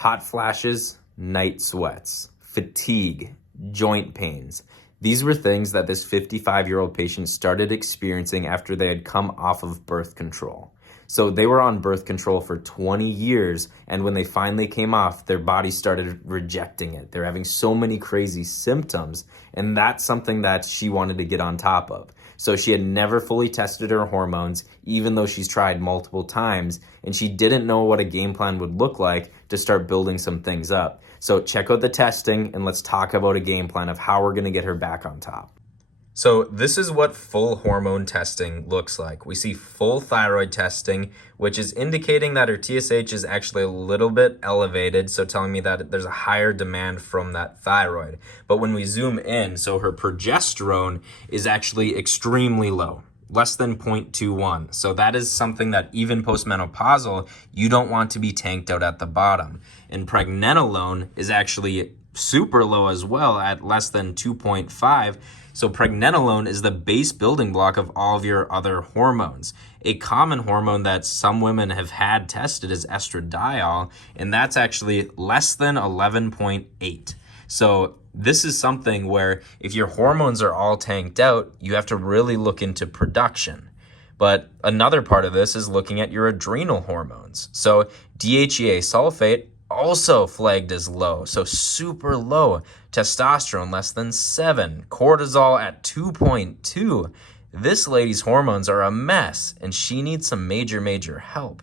Hot flashes, night sweats, fatigue, joint pains. These were things that this 55-year-old patient started experiencing after they had come off of birth control. So they were on birth control for 20 years, and when they finally came off, their body started rejecting it. They're having so many crazy symptoms, and that's something that she wanted to get on top of. So she had never fully tested her hormones, even though she's tried multiple times, and she didn't know what a game plan would look like to start building some things up. So check out the testing, and let's talk about a game plan of how we're gonna get her back on top. So this is what full hormone testing looks like. We see full thyroid testing, which is indicating that her TSH is actually a little bit elevated, so telling me that there's a higher demand from that thyroid. But when we zoom in, so her progesterone is actually extremely low, less than 0.21. So that is something that even postmenopausal, you don't want to be tanked out at the bottom. And pregnenolone is actually super low as well at less than 2.5. So pregnenolone is the base building block of all of your other hormones. A common hormone that some women have had tested is estradiol, and that's actually less than 11.8. So this is something where if your hormones are all tanked out, you have to really look into production. But another part of this is looking at your adrenal hormones. So DHEA sulfate also flagged as low, so super low. Testosterone less than 7, cortisol at 2.2. This lady's hormones are a mess, and she needs some major help.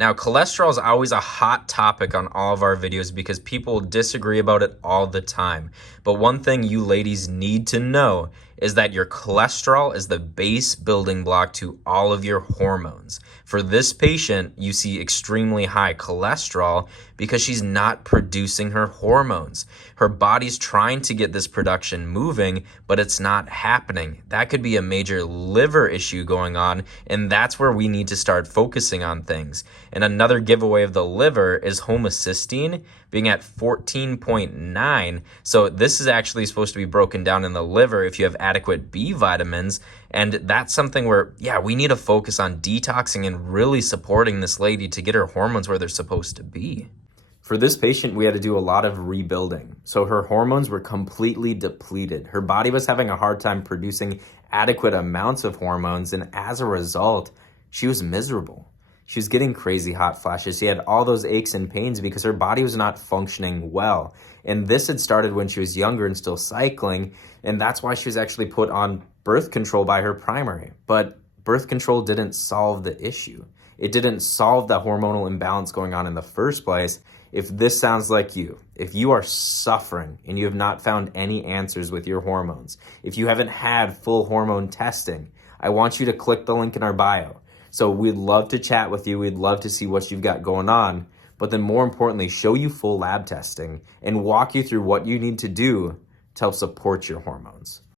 Now, cholesterol is always a hot topic on all of our videos because people disagree about it all the time. But one thing you ladies need to know is that your cholesterol is the base building block to all of your hormones. For this patient, you see extremely high cholesterol because she's not producing her hormones. Her body's trying to get this production moving, but it's not happening. That could be a major liver issue going on, and that's where we need to start focusing on things. And another giveaway of the liver is homocysteine being at 14.9. So this is actually supposed to be broken down in the liver if you have adequate B vitamins. And that's something where, yeah, we need to focus on detoxing and really supporting this lady to get her hormones where they're supposed to be. For this patient, we had to do a lot of rebuilding. So her hormones were completely depleted. Her body was having a hard time producing adequate amounts of hormones, and as a result, she was miserable. She was getting crazy hot flashes. She had all those aches and pains because her body was not functioning well. And this had started when she was younger and still cycling, and that's why she was actually put on birth control by her primary. But birth control didn't solve the issue. It didn't solve the hormonal imbalance going on in the first place. If this sounds like you, if you are suffering and you have not found any answers with your hormones, if you haven't had full hormone testing, I want you to click the link in our bio. So we'd love to chat with you. We'd love to see what you've got going on. But then more importantly, show you full lab testing and walk you through what you need to do to help support your hormones.